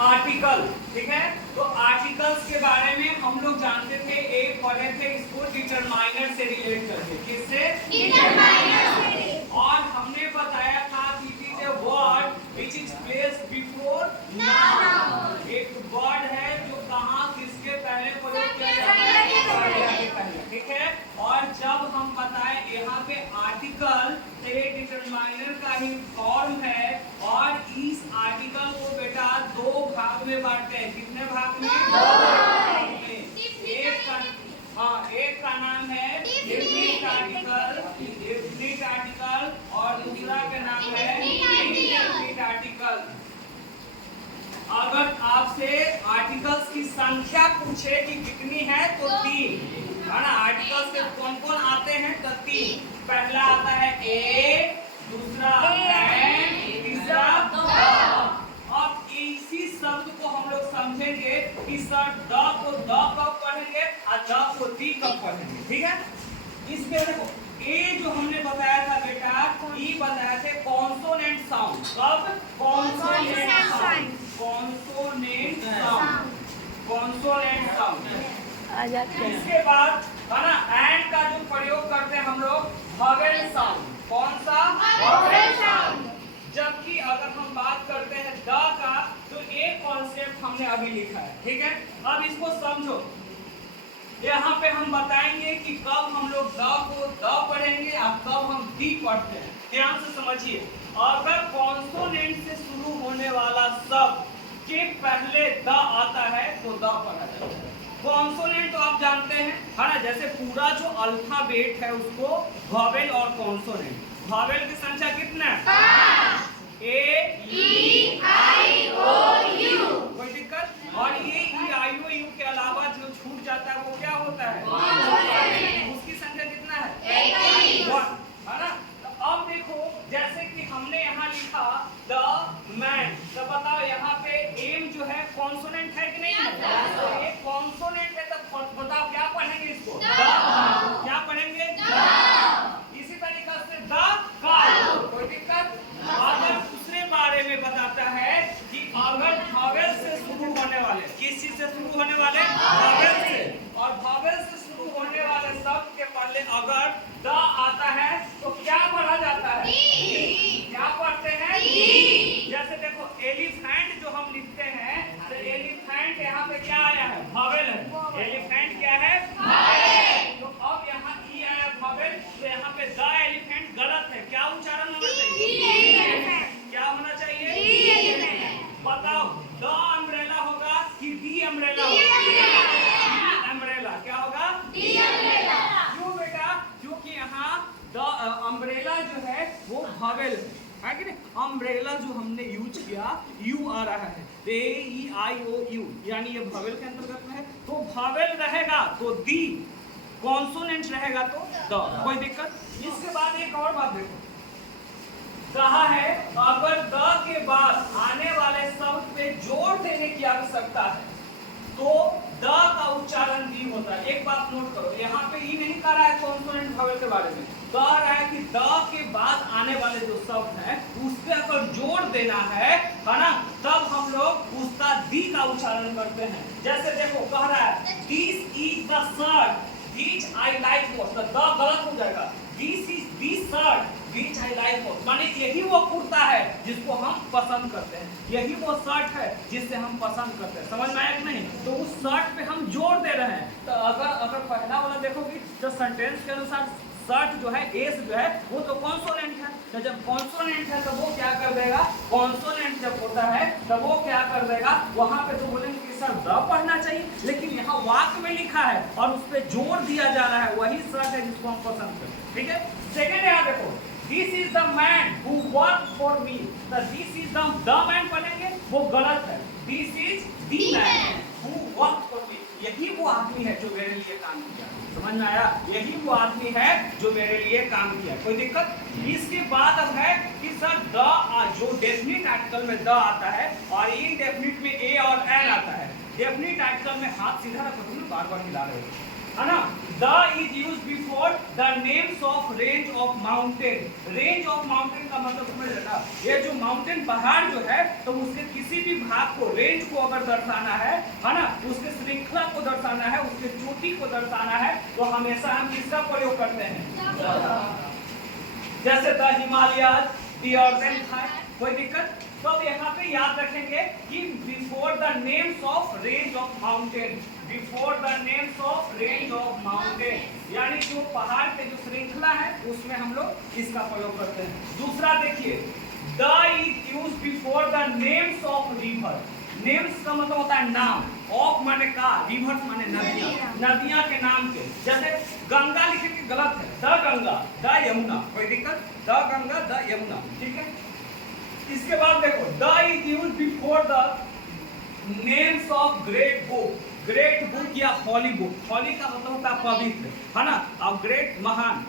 Article, ठीक है। तो आर्टिकल्स के बारे में हम लोग जानते थे, एक पढ़े थे इसको डिटरमाइनर से रिलेट करके। किससे? डिटरमाइनर से। और हमने बताया था कि it is a word which is placed before noun. एक वर्ड है जो कहां किसके पहले प्रयोग किया जाता है, ठीक है। और जब हम बताए यहाँ पे आर्टिकल ये डिटरमाइनर का ही फॉर्म है, और इस आर्टिकल को बेटा दो भाग में बांटते हैं। कितने भाग में? दो भाग में। एक का नाम है डेफिनिट आर्टिकल, डेफिनिट आर्टिकल, और दूसरा का नाम है इनडेफिनिट आर्टिकल। अगर आपसे आर्टिकल्स की संख्या पूछे कि कितनी है तो 3 है ना। आर्टिकल्स के कौन कौन आते हैं? तो 3। पहला आता है ए, दूसरा एंड, तीसरा द। अब इसी शब्द को हम लोग समझेंगे कि सर द को द कब पढ़ेंगे और द को दी कब पढ़ेंगे, ठीक है। इसमें देखो ए जो हमने बताया था बेटा, ई बताया थे कॉन्सोनेंट साउंड। कब? Consonant sound, consonant sound, consonant sound. इसके बाद है ना एंड का जो प्रयोग करते हैं हम लोग वोवेल साउंड। कौन सा? Vowel sound. जबकि अगर हम बात करते हैं द का, तो एक कॉन्सेप्ट हमने अभी लिखा है, ठीक है। अब इसको समझो, यहाँ पे हम बताएंगे कि कब हम लोग द को द पढ़ेंगे और कब हम दी पढ़ते हैं। ध्यान से समझिए, अगर कॉन्सोनेंट से शुरू होने वाला शब्द के पहले द आता है तो द पढ़ा जाता है। कॉन्सोनेंट तो आप जानते हैं है ना, जैसे पूरा जो अल्फाबेट है उसको वोवेल और कॉन्सोनेंट। वोवेल की संख्या कितना है? 5। ए, ई, आई, ओ, यू। कोई दिक्कत? और ये ई, आई, ओ, यू के अलावा जो छूट जाता है वो क्या होता है? उसकी संख्या कितना है? 1, है ना। तो अब देखो, जैसे कि हमने यहाँ लिखा द मैन, तो बताओ यहाँ पे एम जो है कॉन्सोनेंट है कि नहीं है? तो ये कॉन्सोनेंट है, तो बताओ क्या पढ़ेंगे इसको? क्या पढ़ेंगे? इसी तरीके से द काल। कोई दिक्कत? अगर दूसरे बारे में बताता है कि अगर वोवेल से शुरू होने वाले, किस चीज से शुरू होने वाले? वोवेल से। और वोवेल से शुरू होने वाले शब्द के पहले अगर द आता है तो क्या पढ़ा जाता है? क्या पढ़ते हैं? जैसे देखो एलिफेंट जो हम लिखते हैं, तो एलिफेंट यहाँ पे क्या आया है? वोवेल है। एलिफेंट क्या है? वोवेल। तो अब यहाँ ई आया वोवेल, तो यहाँ पे द एलिफेंट गलत है। क्या उच्चारण होना चाहिए? क्या होना चाहिए? बताओ, द अम्ब्रेला होगा कि दी अम्ब्रेला होगा? अम्ब्रेला। क्या होगा? दी अम्ब्रेला। क्यों बेटा? क्योंकि यहाँ द अम्ब्रेला जो है वो वोवेल है कि नहीं। अम्ब्रेला जो हमने यूज किया, यू आ रहा है, ए, ई, आई, ओ, यू, यानी ये वोवेल के अंतर्गत में है। तो वोवेल रहेगा तो दी, कॉन्सोनेंट रहेगा तो द। कोई दिक्कत? इसके बाद एक और बात देखो, कहा है अगर द के बाद आने वाले शब्द पे जोर देने की आवश्यकता है तो द का उच्चारण दी होता है। एक बात नोट करो, यहाँ पे ही नहीं कह रहा है कॉन्सोनेंट वोवेल के बारे में, कह रहा है कि द के बाद आने वाले जो शब्द हैं उस पे अगर जोर देना है ना, तब हम लोग उसका दी का उच्चारण करते हैं। जैसे देखो कह रहा है this is the shirt which I like most, the गलत हो जाएगा। This is the shirt which I like most, माने यही वो कुर्ता है जिसको हम पसंद करते हैं, यही वो शर्ट है जिससे हम पसंद करते हैं। समझ में आया कि नहीं? तो उस शर्ट पे हम जोर दे रहे हैं। तो अगर पहला वाला देखोगे तो सेंटेंस के अनुसार शर्ट जो है, एस जो है वो तो कॉन्सोनेंट है। तो जब कॉन्सोनेंट है तो वो क्या कर देगा? कॉन्सोनेंट जब होता है तो वो क्या कर देगा? वहां पे तो बोलेंगे कि सर द पढ़ना चाहिए, लेकिन यहाँ वाक्य में लिखा है और उस पर जोर दिया जा रहा है, वही शर्ट है जिसको हम पसंद करते हैं, ठीक है। सेकेंड यहाँ देखो, this is the man who work for me, तो दिस इज द मैन पढ़ेंगे वो गलत है। This is the man who work for me, यही वो आदमी है जो मेरे लिए काम किया। समझ में आया? यही वो आदमी है जो मेरे लिए काम किया। कोई दिक्कत? इसके बाद अब है कि सर द जो डेफिनिट आर्टिकल में द आता है और इनडेफिनिट में ए और एन आता है। डेफिनिट आर्टिकल में हाथ सीधा रखो, तुम बार बार हिला रहे हो, है ना। The is use before the names of range of mountain. Range of mountain का मतलब समझ लेना, ये जो माउंटेन पहाड़ जो है तो उसके किसी भी भाग को, रेंज को अगर दर्शाना है ना, उसके श्रृंखला को दर्शाना है, उसके चोटी को दर्शाना है, तो हमेशा हम किसका प्रयोग करते हैं? जैसे द हिमालयाज, द अर्देन था, कोई दिक्कत? तो अब यहाँ पे याद रखेंगे कि before the names of range of mountain, before the names of range of mountain, यानी जो पहाड़ के जो श्रृंखला है उसमें हम लोग इसका प्रयोग करते हैं। दूसरा देखिए, the is use before the names of river. Names का मतलब होता है नाम, ऑफ माने का, रिवर्स माने नदियां, नदियां के नाम के। जैसे गंगा लिखे के गलत है, द गंगा, द यमुना, कोई दिक्कत? द गंगा, द यमुना, ठीक है। इसके बाद देखो, the is use before the names of great book. Great book या हॉली बुक, हॉली का मतलब होता है पवित्र, है ना, और ग्रेट महान,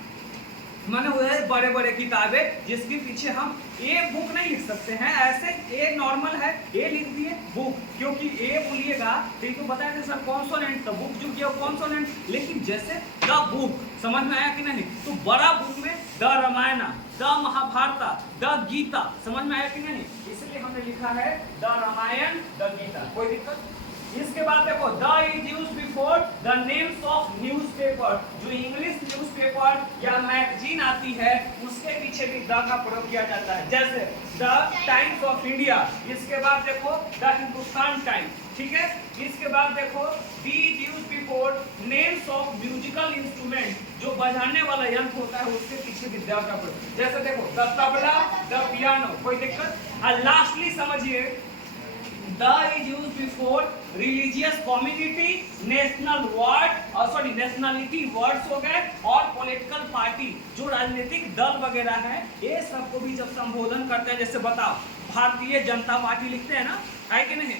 माने वो है बड़े बड़े किताबें जिसके पीछे हम ए बुक नहीं लिख सकते हैं, ऐसे ए नॉर्मल है, ए लिख दिए बुक, क्योंकि ए बोलिएगा तो इनको बताया था सर कॉन्सोनेंट, तो बुक जो किया कॉन्सोनेंट, लेकिन जैसे द बुक, समझ में आया कि नहीं? तो बड़ा बुक में the Ramayana, the Mahabharata, the Gita, समझ में आया कि नहीं? इसलिए हमने लिखा है द रामायण, द गीता, कोई दिक्कत? इसके बाद देखो, the is use before the names of newspaper. जो इंग्लिश न्यूज़पेपर या मैगजीन आती है उसके पीछे भी द का प्रयोग किया जाता है। जैसे द टाइम्स ऑफ इंडिया, इसके बाद देखो द हिंदुस्तान टाइम्स, ठीक है। इसके बाद देखो, the is use before names of musical instrument, जो बजाने वाला यंत्र होता है उसके पीछे भी द का प्रयोग। जैसे देखो, द तबला, द पियानो, कोई दिक्कत? और लास्टली समझिए, the is use before religious community, national word, nationality words हो गए, और पॉलिटिकल पार्टी, जो राजनीतिक दल वगैरह है, ये सबको भी जब संबोधन करते हैं, जैसे बताओ भारतीय जनता पार्टी लिखते हैं ना, है कि नहीं?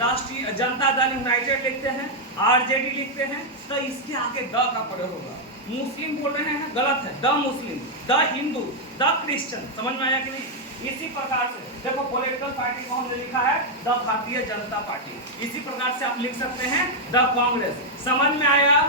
राष्ट्रीय जनता दल यूनाइटेड लिखते हैं, आरजेडी लिखते हैं, तो इसके आगे द का प्रयोग होगा। मुस्लिम बोल रहे हैं, गलत है, the Muslim, the Hindu, the Christian, समझ में आया कि नहीं? इसी प्रकार से देखो, पॉलिटिकल पार्टी को हमने लिखा है द भारतीय जनता पार्टी, इसी प्रकार से आप लिख सकते हैं द कांग्रेस। समझ में आया?